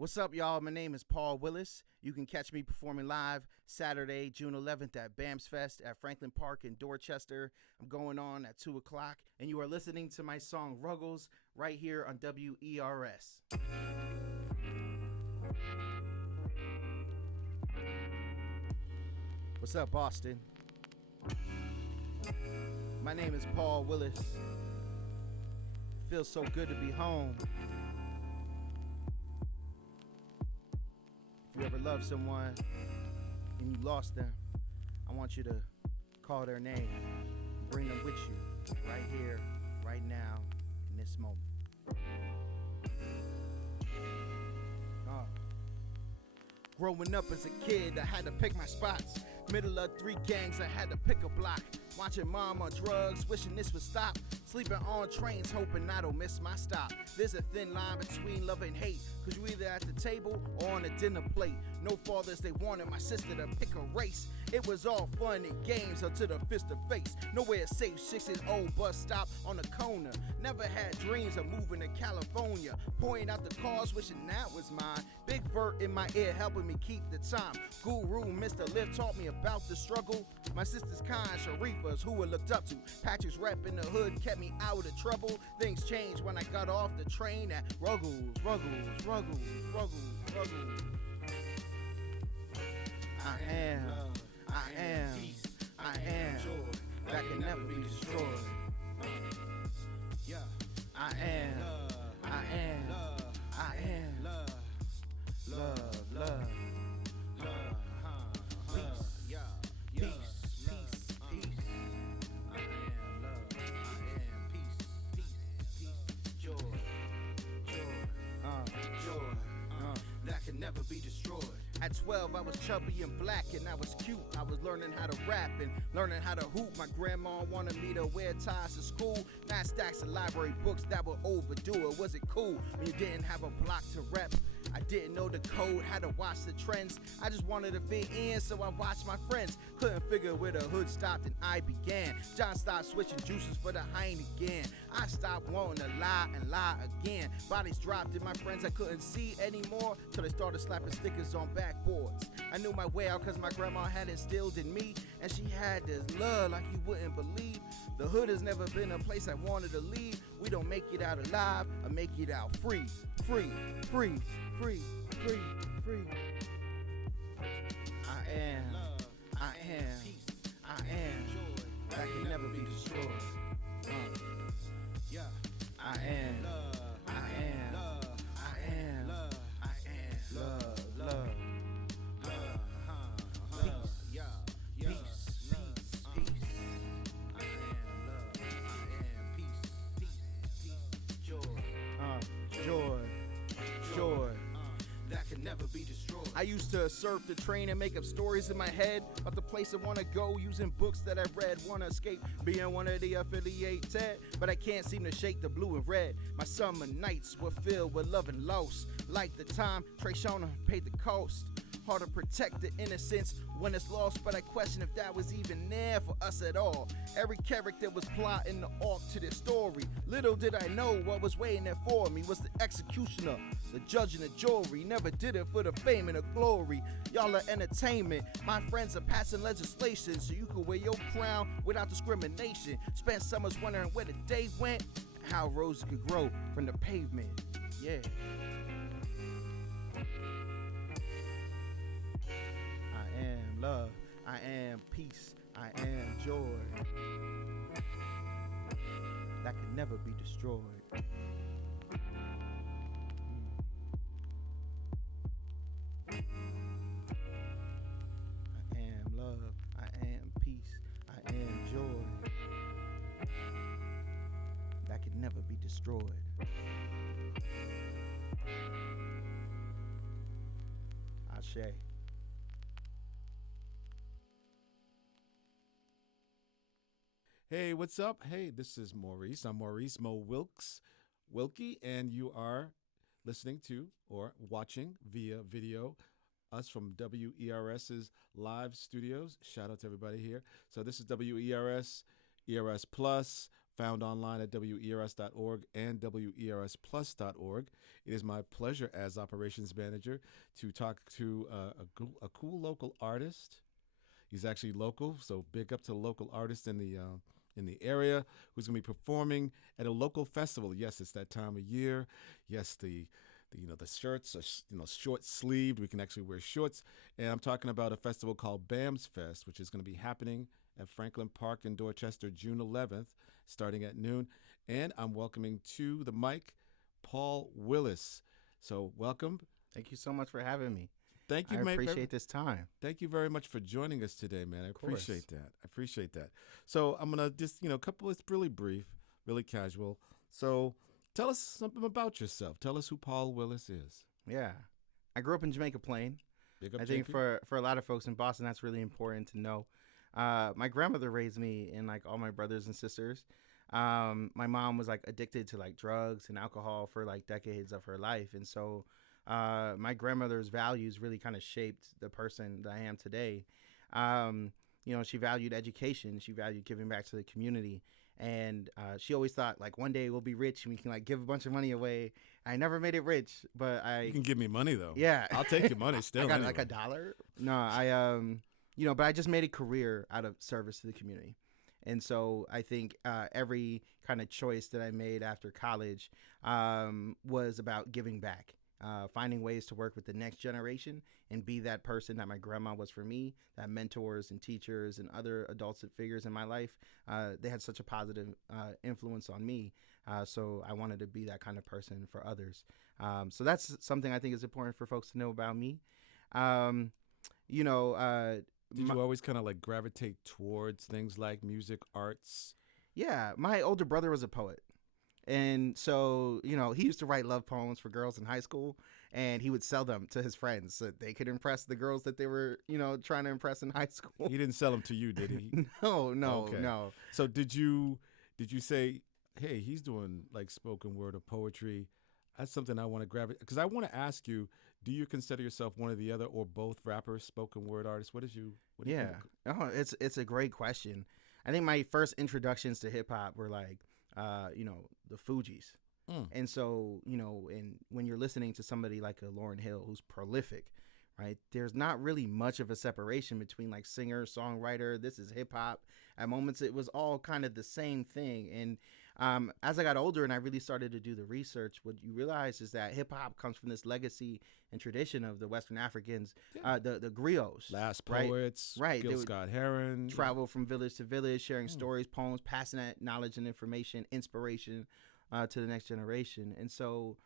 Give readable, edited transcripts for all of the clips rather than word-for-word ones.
What's up, y'all? My name is Paul Willis. You can catch me performing live Saturday, June 11th at BAMS Fest at Franklin Park in Dorchester. I'm going on at 2 o'clock, and you are listening to my song Ruggles right here on WERS. What's up, Boston? My name is Paul Willis. It feels so good to be home. If you ever loved someone and you lost them, I want you to call their name, bring them with you right here, right now, in this moment. Growing up as a kid, I had to pick my spots. Middle of 3 gangs, I had to pick a block. Watching mom on drugs, wishing this would stop. Sleeping on trains, hoping I don't miss my stop. There's a thin line between love and hate, cause you either at the table or on the dinner plate. No fathers, they wanted my sister to pick a race. It was all fun and games until the fist to face. Nowhere safe, 6's old bus stop on the corner. Never had dreams of moving to California. Pointing out the cars, wishing that was mine. Big Vert in my ear, helping me keep the time. Guru, Mr. Lift taught me about the struggle. My sister's kind, Sharifas, who I looked up to. Patrick's rep in the hood kept me out of trouble. Things changed when I got off the train at Ruggles. I am joy that can never be destroyed. I am love. Peace. I am love. I am peace. Joy. That can never be destroyed. At 12, I was chubby and black, and I was cute. I was learning how to rap and learning how to hoop. My grandma wanted me to wear ties to school. 9 stacks of library books that were overdue. Was it cool when you didn't have a block to rep? I didn't know the code, had to watch the trends. I just wanted to fit in, so I watched my friends. Couldn't figure where the hood stopped and I began. John stopped switching juices for the Heineken. I stopped wanting to lie and lie again. Bodies dropped in my friends I couldn't see anymore, till they started slapping stickers on backboards. I knew my way out cause my grandma had instilled in me, and she had this love like you wouldn't believe. The hood has never been a place I wanted to leave. We don't make it out alive, I make it out free. I am joy that can never be destroyed. I am love. Peace. I am love. I am peace. Joy. That can never be destroyed. I used to surf the train and make up stories in my head about the place I wanna go, using books that I read. Wanna escape being one of the affiliated, but I can't seem to shake the blue and red. My summer nights were filled with love and loss. Like the time Trey Shona paid the cost. Hard to protect the innocence when it's lost, but I question if that was even there for us at all. Every character was plotting the arc to their story. Little did I know what was waiting there for me was the executioner, the judge and the jury. Never did it for the fame and the glory. Y'all are entertainment. My friends are passing legislation so you can wear your crown without discrimination. Spent summers wondering where the day went, how roses could grow from the pavement. Yeah. I am love, I am peace, I am joy that can never be destroyed. I am love, I am peace, I am joy that can never be destroyed. Ashe. Hey, what's up? Hey, this is Maurice. I'm Maurice Wilkey, and you are listening to or watching via video us from WERS's live studios. Shout out to everybody here. So this is WERS, ERS Plus, found online at WERS.org and WERSplus.org. It is my pleasure as operations manager to talk to a cool local artist. He's actually local, so big up to the local artist in the area who's going to be performing at a local festival. Yes, it's that time of year. Yes, the shirts are short sleeved. We can actually wear shorts. And I'm talking about a festival called BAMS Fest, which is going to be happening at Franklin Park in Dorchester, June 11th, starting at noon. And I'm welcoming to the mic Paul Willis. So welcome. Thank you so much for having me. Thank you, I mate. appreciate this time. Thank you very much for joining us today, man. I appreciate that. So I'm going to just, it's really brief, really casual. So tell us something about yourself. Tell us who Paul Willis is. Yeah. I grew up in Jamaica Plain. Big up, I think JP. for a lot of folks in Boston, that's really important to know. My grandmother raised me and like all my brothers and sisters. My mom was like addicted to like drugs and alcohol for like decades of her life. And so my grandmother's values really kind of shaped the person that I am today. She valued education. She valued giving back to the community. And she always thought like one day we'll be rich and we can like give a bunch of money away. I never made it rich, but You can give me money though. Yeah. I'll take your money still. I got anyway. like $1. No, but I just made a career out of service to the community. And so I think every kind of choice that I made after college was about giving back, finding ways to work with the next generation and be that person that my grandma was for me, that mentors and teachers and other adults and figures in my life, they had such a positive influence on me. So I wanted to be that kind of person for others. So that's something I think is important for folks to know about me. Did you always kind of like gravitate towards things like music, arts? Yeah, my older brother was a poet. And so, he used to write love poems for girls in high school, and he would sell them to his friends so that they could impress the girls that they were, trying to impress in high school. He didn't sell them to you, did he? No. So did you say, hey, he's doing like spoken word or poetry? That's something I want to gravitate, because I want to ask you, do you consider yourself one or the other or both rappers, spoken word artists? What do you think? It's a great question. I think my first introductions to hip hop were like, the Fugees. And so, and when you're listening to somebody like a Lauryn Hill who's prolific, right, there's not really much of a separation between like singer, songwriter, this is hip hop. At moments, it was all kind of the same thing. And as I got older and I really started to do the research, what you realize is that hip hop comes from this legacy and tradition of the Western Africans, the griots. Last right? Poets, right. Gil Scott-Heron. Travel from village to village, sharing stories, poems, passing that knowledge and information, inspiration to the next generation. And so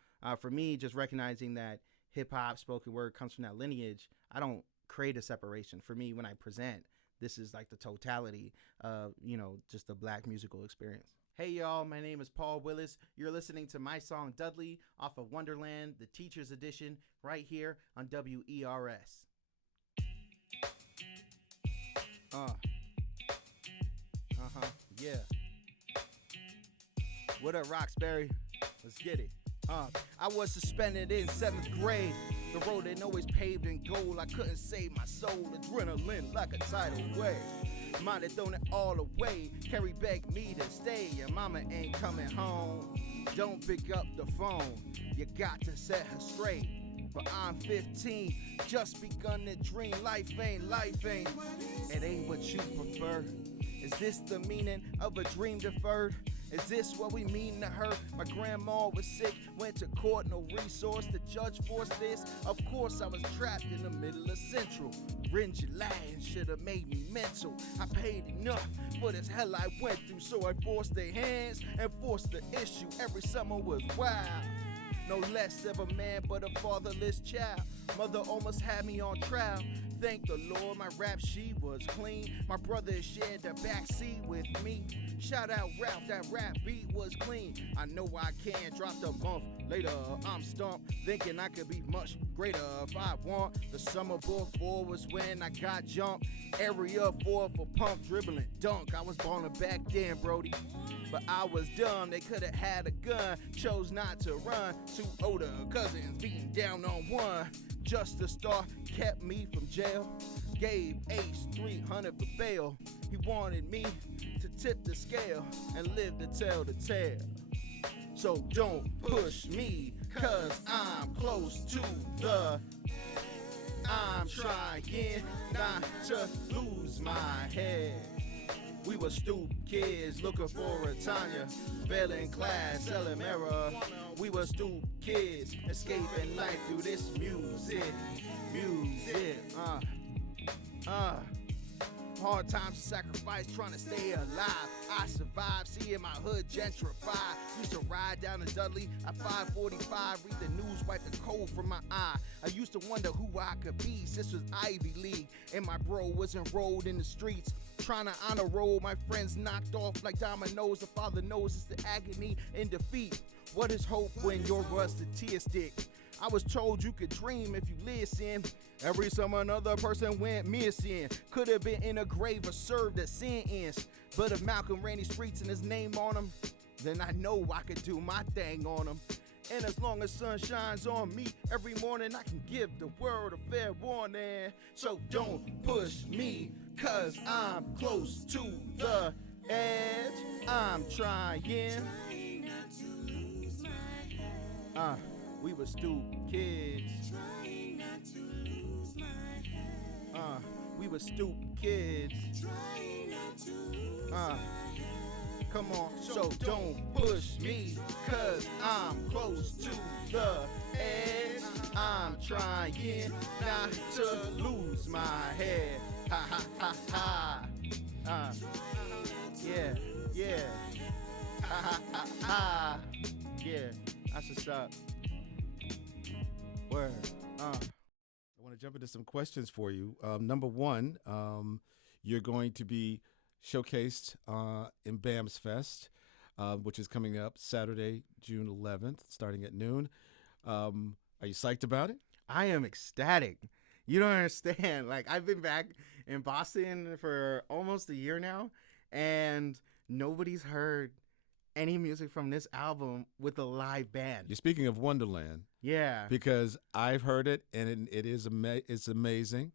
for me, just recognizing that hip hop, spoken word comes from that lineage, I don't create a separation. For me, when I present, this is like the totality of, just the Black musical experience. Hey y'all, my name is Paul Willis. You're listening to my song Dudley off of Wonderland, the Teacher's Edition, right here on WERS. Yeah. What up, Roxbury? Let's get it. I was suspended in 7th grade. The road ain't always paved in gold. I couldn't save my soul. Adrenaline like a tidal wave. Might have thrown it all away. Carrie begged me to stay. Your mama ain't coming home. Don't pick up the phone. You got to set her straight. But I'm 15, just begun to dream. Life ain't. It ain't what you prefer. Is this the meaning of a dream deferred? Is this what we mean to her? My grandma was sick, went to court, no resource. The judge forced this. Of course I was trapped in the middle of Central. Renji lying should have made me mental. I paid enough for this hell I went through, so I forced their hands and forced the issue. Every summer was wild. No less of a man but a fatherless child. Mother almost had me on trial. Thank the Lord my rap sheet was clean. My brother shared the backseat with me. Shout out Ralph, that rap beat was clean. I know I can, dropped a month later. I'm stumped, thinking I could be much greater if I want. The summer before was when I got jumped. Area 4 for pump, dribbling, dunk. I was balling back then, Brody. But I was dumb, they could've had a gun. Chose not to run. 2 older cousins beating down on one. Just the star kept me from jail. Gave Ace $300 for bail. He wanted me to tip the scale, and live to tell the tale. So don't push me, cause I'm close to the. I'm trying not to lose my head. We were stupid kids looking for a Tanya, failing class, selling mirror. We were stupid kids escaping life through this music. Hard times of sacrifice, trying to stay alive. I survived, seeing my hood gentrify. Used to ride down to Dudley at 5:45, read the news, wipe the cold from my eye. I used to wonder who I could be. This was Ivy League, and my bro was enrolled in the streets. Trying to honor roll, my friends knocked off like dominoes. The father knows it's the agony and defeat. What is hope when your rusted tear stick? I was told you could dream if you listen. Every summer another person went missing. Could have been in a grave or served a sentence. But if Malcolm ran these streets and his name on him, then I know I could do my thing on him. And as long as sun shines on me every morning, I can give the world a fair warning. So don't push me, cause I'm close to the edge. I'm trying. We were stupid kids. We were stupid kids. Come on, so don't push me, cause I'm close to the edge. I'm trying not to lose my head. Ha ha ha ha. Yeah. Ha ha ha ha. Yeah, that's what's up. Word. I want to jump into some questions for you. Number one, you're going to be showcased in BAMS Fest, which is coming up Saturday, June 11th, starting at noon. Are you psyched about it? I am ecstatic. You don't understand. Like, I've been back in Boston for almost a year now, and nobody's heard any music from this album with a live band. You're speaking of Wonderland. Yeah. Because I've heard it, and it's amazing.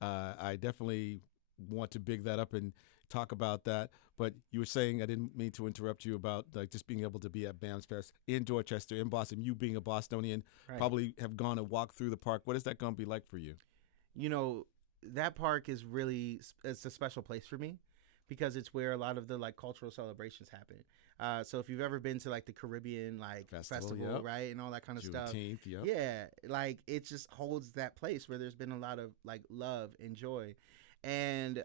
I definitely want to big that up and talk about that. But you were saying, I didn't mean to interrupt you, about like just being able to be at BAMS Fest in Dorchester, in Boston. You being a Bostonian, Right. probably have gone and walked through the park. What is that going to be like for you? You know, that park is really, it's a special place for me because it's where a lot of the like cultural celebrations happen. So if you've ever been to like the Caribbean like festival, yep. right, and all that kind of stuff, Juneteenth, yep. yeah, like it just holds that place where there's been a lot of like love and joy, and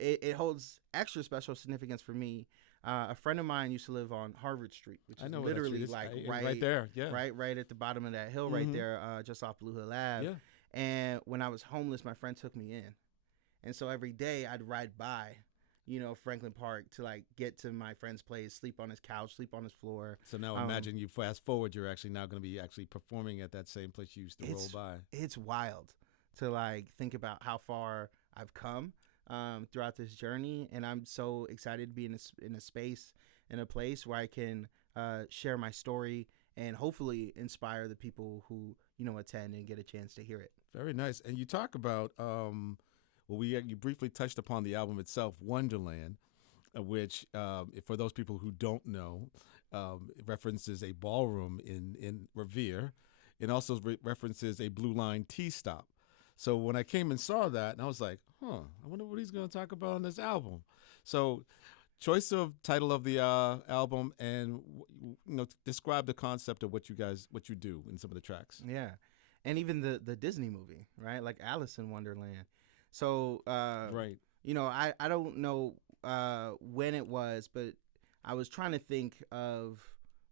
it holds extra special significance for me. A friend of mine used to live on Harvard Street, which is literally like right there, yeah, right at the bottom of that hill, right there, just off Blue Hill Ave. Yeah. And when I was homeless, my friend took me in, and so every day I'd ride by, you know, Franklin Park to like get to my friend's place, sleep on his couch, sleep on his floor. So now imagine you fast forward, you're actually now going to be actually performing at that same place you used to roll by. It's wild to like think about how far I've come throughout this journey, and I'm so excited to be in a space, in a place where I can share my story and hopefully inspire the people who, you know, attend and get a chance to hear it. Very nice. And you talk about you briefly touched upon the album itself, Wonderland, which for those people who don't know, it references a ballroom in Revere, and also references a Blue Line tea stop. So when I came and saw that, and I was like, I wonder what he's going to talk about on this album. So choice of title of the album, and describe the concept of what you do in some of the tracks. Yeah, and even the Disney movie, right? Like Alice in Wonderland. So right, you know, I don't know when it was, but I was trying to think of,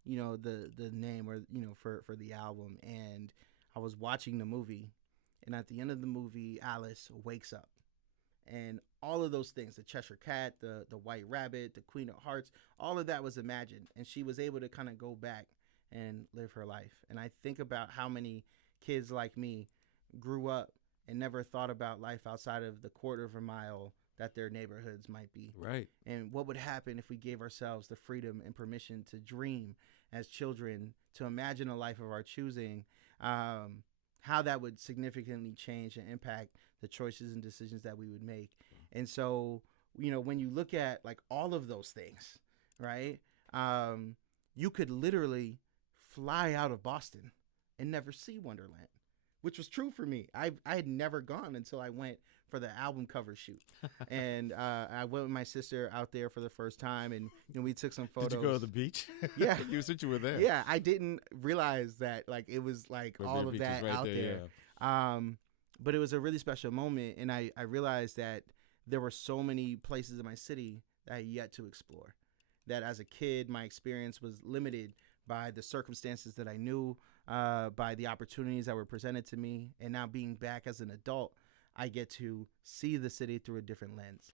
you know, the name, or, you know, for the album, and I was watching the movie, and at the end of the movie, Alice wakes up. And all of those things, the Cheshire Cat, the White Rabbit, the Queen of Hearts, all of that was imagined. And she was able to kind of go back and live her life. And I think about how many kids like me grew up and never thought about life outside of the quarter of a mile that their neighborhoods might be. Right. And what would happen if we gave ourselves the freedom and permission to dream as children, to imagine a life of our choosing, how that would significantly change and impact the choices and decisions that we would make. And so when you look at like all of those things, right? You could literally fly out of Boston and never see Wonderland, which was true for me. I had never gone until I went for the album cover shoot. And I went with my sister out there for the first time, and we took some photos. Did you go to the beach? Yeah. You said you were there. Yeah, I didn't realize that like it was like Where all the of beach that is right out there. Yeah. But it was a really special moment, and I realized that there were so many places in my city that I had yet to explore. That as a kid, my experience was limited by the circumstances that I knew, by the opportunities that were presented to me. And now being back as an adult, I get to see the city through a different lens.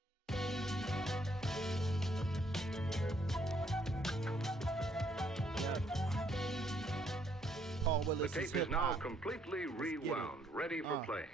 Paul Willis The tape is now completely rewound, ready for playing.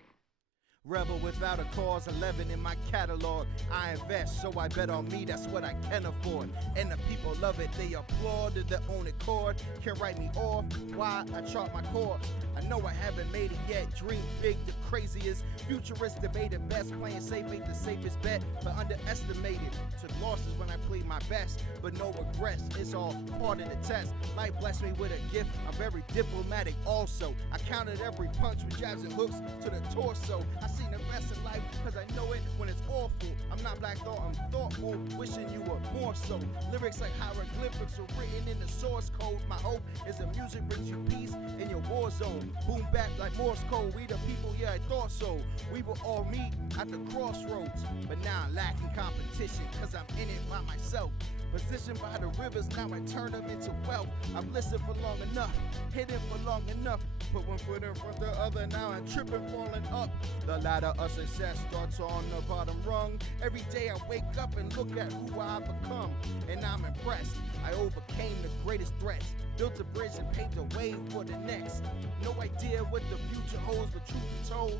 Rebel without a cause, 11 in my catalog. I invest, so I bet on me, that's what I can afford. And the people love it, they applaud of their own accord. Can't write me off, why I chart my course. I know I haven't made it yet, dream big, the craziest. Futurists debated best, playing safe ain't the safest bet. But underestimated, took losses when I played my best. But no regrets, it's all part of the test. Life blessed me with a gift, I'm very diplomatic also. I counted every punch with jabs and hooks to the torso. I seen the best in life, cause I know it when it's awful. I'm not black thought, I'm thoughtful, wishing you were more so. Lyrics like hieroglyphics are written in the source code. My hope is the music brings you peace in your war zone. Boom back like Morse code, we the people, yeah I thought so. We will all meet at the crossroads, but now I'm lacking competition, cause I'm in it by myself. Positioned by the rivers, now I turn them into wealth. I've listened for long enough, hidden for long enough. Put one foot in front of the other, now I'm tripping, falling up. The ladder of success starts on the bottom rung. Every day I wake up and look at who I've become, and I'm impressed. I overcame the greatest threats, built a bridge and paved a way for the next. No idea what the future holds, but truth be told,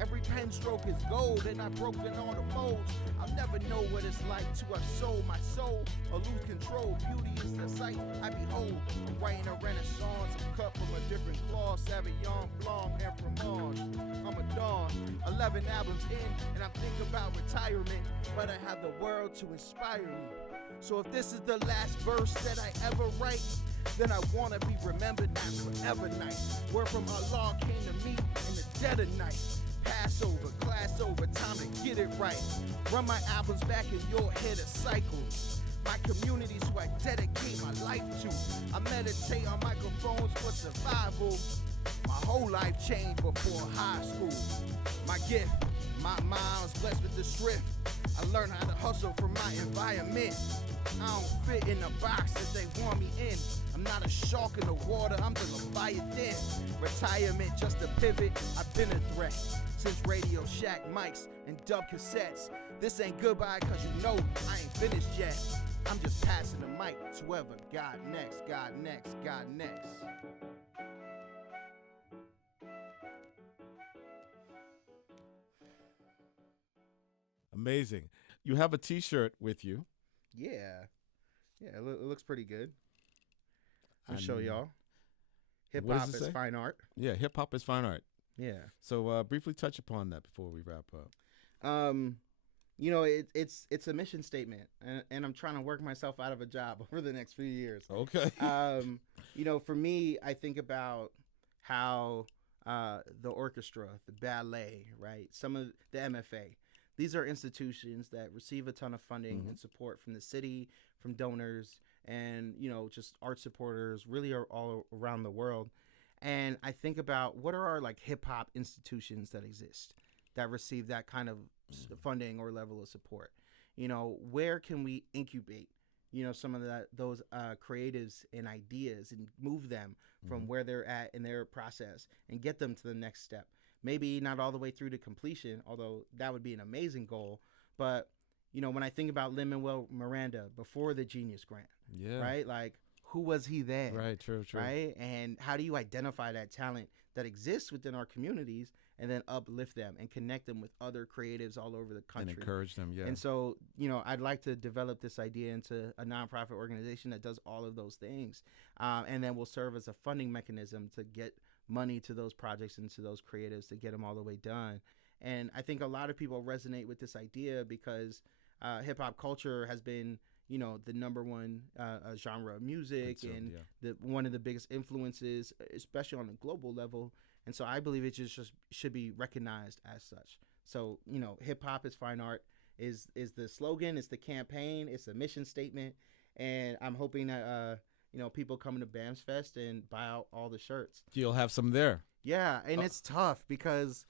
every pen stroke is gold, and I've broken all the molds. I'll never know what it's like to have sold my soul or lose control. Beauty is the sight I behold. I'm writing a renaissance, I'm cut from a different cloth. Sauvignon Blanc and fromage. I'm a dawn, 11 albums in, and I'm thinking about retirement, but I have the world to inspire me. So if this is the last verse that I ever write, then I wanna be remembered as forever night. Word from Allah came to me in the dead of night. Passover, class over, time to get it right. Run my albums back in your head a cycle. My community's who I dedicate my life to. I meditate on microphones for survival. My whole life changed before high school. My gift, my mind was blessed with the strength. I learned how to hustle from my environment. I don't fit in the box that they want me in. I'm not a shark in the water, I'm the Leviathan. Retirement just a pivot, I've been a threat. Since Radio Shack mics and dub cassettes. This ain't goodbye cause you know I ain't finished yet. I'm just passing the mic to whoever God next, God next, God next. Amazing. You have a t-shirt with you. Yeah. Yeah, it looks pretty good. I'll show y'all. Hip what hop does it is say? fine art. Yeah, hip hop is fine art. Yeah. So briefly touch upon that before we wrap up. It's a mission statement, and I'm trying to work myself out of a job over the next few years. Okay. For me, I think about how the orchestra, the ballet, right? Some of the MFA. These are institutions that receive a ton of funding and support from the city, from donors, and just art supporters, really are all around the world. And I think about what are our like hip hop institutions that exist that receive that kind of funding or level of support. Where can we incubate some of those creatives and ideas and move them from where they're at in their process and get them to the next step. Maybe not all the way through to completion, although that would be an amazing goal. But, when I think about Lin-Manuel Miranda before the Genius Grant, right? Like, who was he then? Right, true. Right? And how do you identify that talent that exists within our communities and then uplift them and connect them with other creatives all over the country? And encourage them, yeah. And so, I'd like to develop this idea into a nonprofit organization that does all of those things, and then will serve as a funding mechanism to get money to those projects and to those creatives to get them all the way done. And I think a lot of people resonate with this idea because hip hop culture has been, the number one genre of music and the one of the biggest influences, especially on a global level. And so I believe it just should be recognized as such. So, hip hop is fine art is the slogan, it's the campaign, it's a mission statement. And I'm hoping that, people come to BAMS Fest and buy out all the shirts. You'll have some there. Yeah, and it's tough because,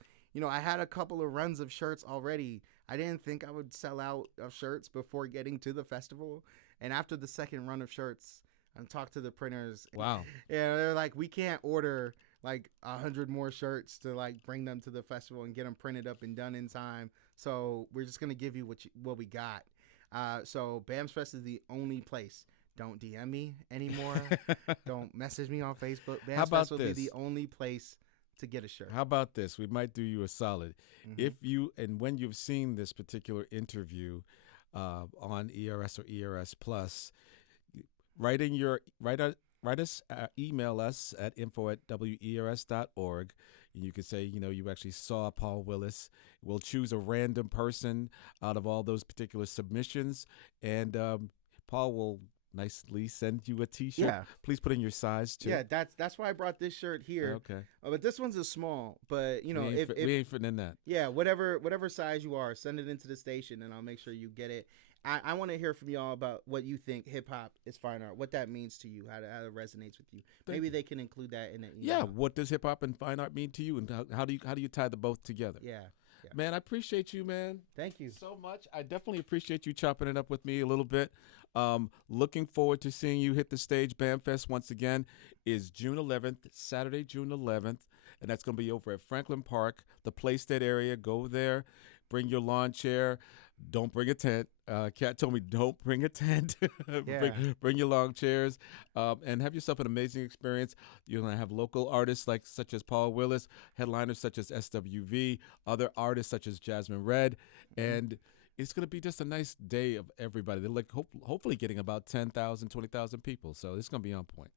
I had a couple of runs of shirts already. I didn't think I would sell out of shirts before getting to the festival. And after the second run of shirts, I talked to the printers. Wow. Yeah, they're like, we can't order like 100 more shirts to like bring them to the festival and get them printed up and done in time. So we're just going to give you what we got. So BAMS Fest is the only place. Don't DM me anymore. Don't message me on Facebook. BAMS Fest will be the only place to get a shirt. How about this? We might do you a solid. Mm-hmm. If you and when you've seen this particular interview on ERS or ERS Plus, email us at info@wers.org. And you can say, you actually saw Paul Willis. We'll choose a random person out of all those particular submissions, and Paul will nicely send you a T-shirt. Yeah. Please put in your size too. Yeah, that's why I brought this shirt here. Okay. But this one's a small. But we ain't fitting in that. Yeah, whatever size you are, send it into the station, and I'll make sure you get it. I want to hear from y'all about what you think hip hop is fine art, what that means to you, how it resonates with you. Maybe they can include that in the email. Yeah, what does hip hop and fine art mean to you, and how do you tie the both together? Yeah. Man, I appreciate you, man. Thank you so much. I definitely appreciate you chopping it up with me a little bit. Looking forward to seeing you hit the stage. BAMFest once again is June 11th, Saturday, June 11th, and that's going to be over at Franklin Park, the Playstate area. Go there, bring your lawn chair. Don't bring a tent. Kat told me don't bring a tent. bring your long chairs and have yourself an amazing experience. You're going to have local artists such as Paul Willis, headliners such as SWV, other artists such as Jasmine Red, and it's going to be just a nice day of everybody. They're hopefully getting about 10,000, 20,000 people, so it's going to be on point.